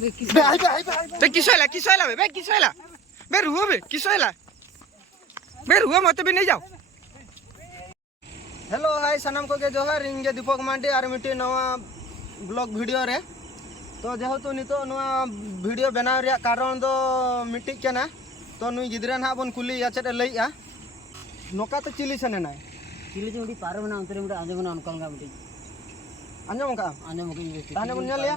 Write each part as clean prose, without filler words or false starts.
बे किसला बे किसला बे रुओ बे किसला बे रुओ मत भी नहीं जाओ। हेलो हाय सनम को के जोहार इंगे दीपक मांडी आर मिट्टी नवा ब्लॉग वीडियो रे तो जेहेतु नितो नवा वीडियो बनाव रे कारण दो मिट्टी केना तो नुई गिदरा ना बन कुली या चटे लइया नोका तो चिली सने ना चिली जोडी पार बना अंतरे मुडा आंजो बना अनकल गा मिट्टी आंजो का ताने बन लिया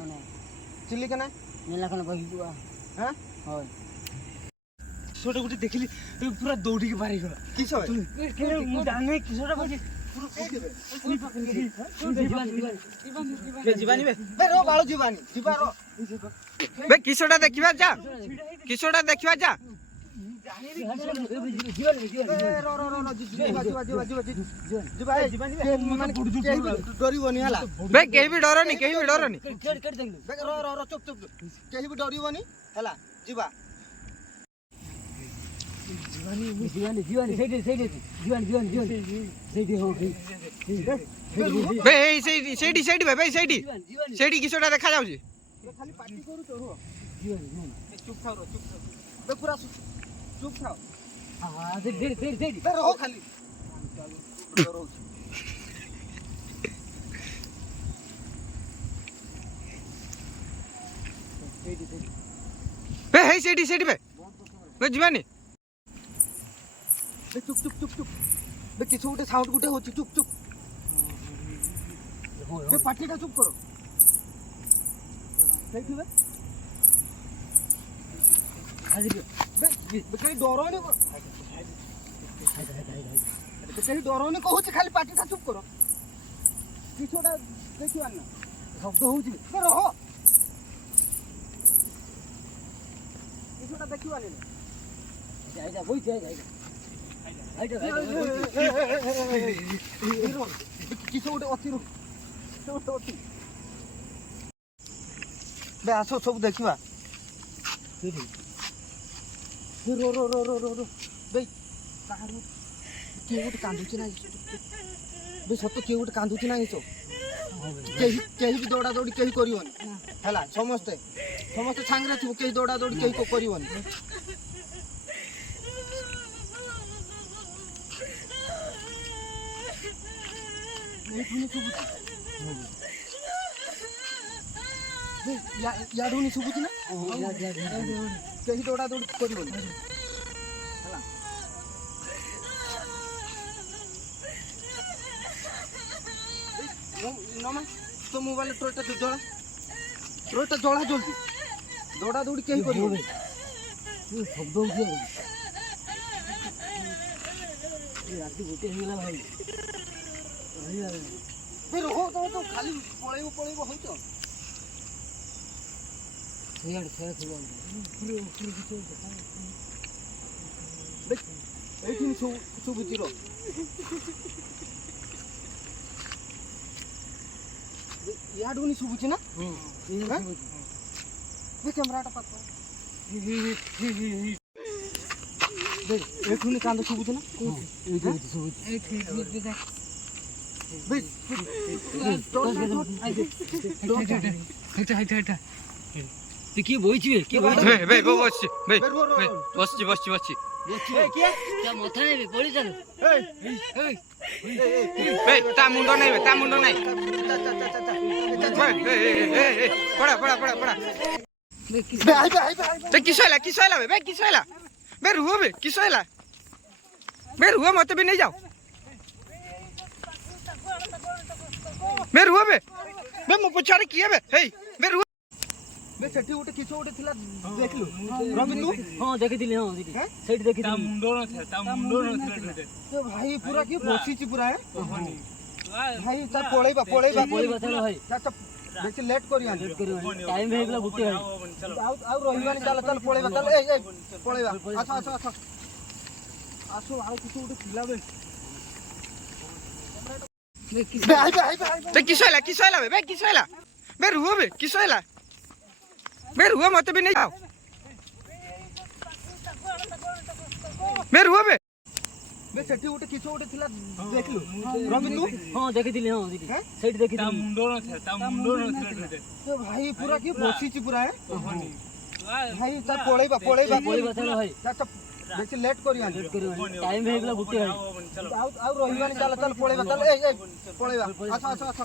चिली केना नेला खन बही जुआ हां होय छोटे गुटी देखली पूरा दौड़ी के बारी गला की सब मु जाने की छोटा बजी जीवानी बे रो बाळो जीवानी जीवा रो बे किसोटा देखिबा जा किसोटा देखिबा जा डरिबनी हला बे केही भी डरनी बे रो रो रो चुप चुप केही भी डरिबनी हला जीवा जीवानी सेडी हो गई बे सेडी बे सेडी किसोटा देखा जाउची खाली पार्टी करू तो रो जीवानी चुप थाओ रो चुप बे पूरा चुप थाओ हां सेडी बे रो खाली बे सेडी बे जीवानी चुप बे किछु गुटे साउंड गुटे होची चुप बे पार्टीटा चुप करो देखि बे हाजिर बे कहीं डरोनी बे कहीं डरोनी कहूची खाली पार्टीटा चुप करो किछोटा देखिवा ना शब्द होची बे रहो किछोटा देखिवा ले जा बोई जा किसी गोटे अच्छी बे आसो सब देखा रो रो रो रो रो रो बे किए गोटे कांदुची ना बे सत किए गोटे कांदुची ना सो कहीं भी दौड़ा दौड़ी कहीं करबनी है समस्ते सांगे थी कहीं दौड़ा दौड़ी कहीं करबनी याडूनी सुबुची ना कहीं दौड़ा दौड़ी करबनी नमा तो मोबाइल टोटा जला जल्दी दौड़ा दौड़ी कहीं करबनी शब्द राति गोटे हेला भाई फिर हो तो खाली पळेबो होई तो यार सेरा थी देख एठी सुबुची रो याडूनी सुबुची ना बे कैमराटा पातो देख एठुनी कांद सुबुची ना एठी देख की बोइछि के बात बे बसछि क्या माथा नहीं पड़ी चल बे ता मुंडो नहीं पड़ा बे किसला बे रुओ बे किसला बे रुओ मत भी नहीं जाओ बे रुओ बे मु पछारे किए बे बे रुओ बे सेठी उठे किछो उठे थिला देखलु रविंदु हां देखिथिली हां सेठी देखिथिली ता मुंडो न तो भाई पूरा की बसीची पूरा है भाई ता पळेबा चलो भाई ता बेसी लेट करिया टाइम हेगला गुटे भाई आउ रहिबानी चल पळेबा चल ए पळेबा अच्छा आसो आउ किछो उठे थिला बे किसला बे रुओ बे किसला बे रुओ मत भी नहीं जाओ बे रुओ बे ବେ ସେଠି ଗୋଟେ କିଛି ଗୋଟେ ଥିଲା ଦେଖିଲୁ ରବି ତୁ ହଁ ଦେଖିଥିଲି ହଁ ଦିଦି ହେଁ? ସେଇଠି ତା ଦେଖିଥିଲି ମୁଣ୍ଡ ନଥିଲା ତା ମୁଣ୍ଡ ନଥିଲା ସେଠି। ଏ ଭାଇ ପୁରା କିଏ ବସିଛି ପୁରା କହନି। ଭାଇ ତା ପଳେଇବା ପଳେଇବା ପଳେଇବା ଚାଲ ଭାଇ ବେଶୀ ଲେଟ୍ କରିବାନି ଟାଇମ୍ ହେଇଗଲା ଗୋଟେ ଭାଇ ଆଉ ରହିବାନି ଚାଲ ଚାଲ ପଳେଇବା ଚାଲ ଏଇ ପଳେଇବା ଆସ ଆସ ଆସ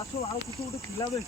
ଆସ ଆଉ କିଛି ଗୋଟେ ଥିଲା ବେ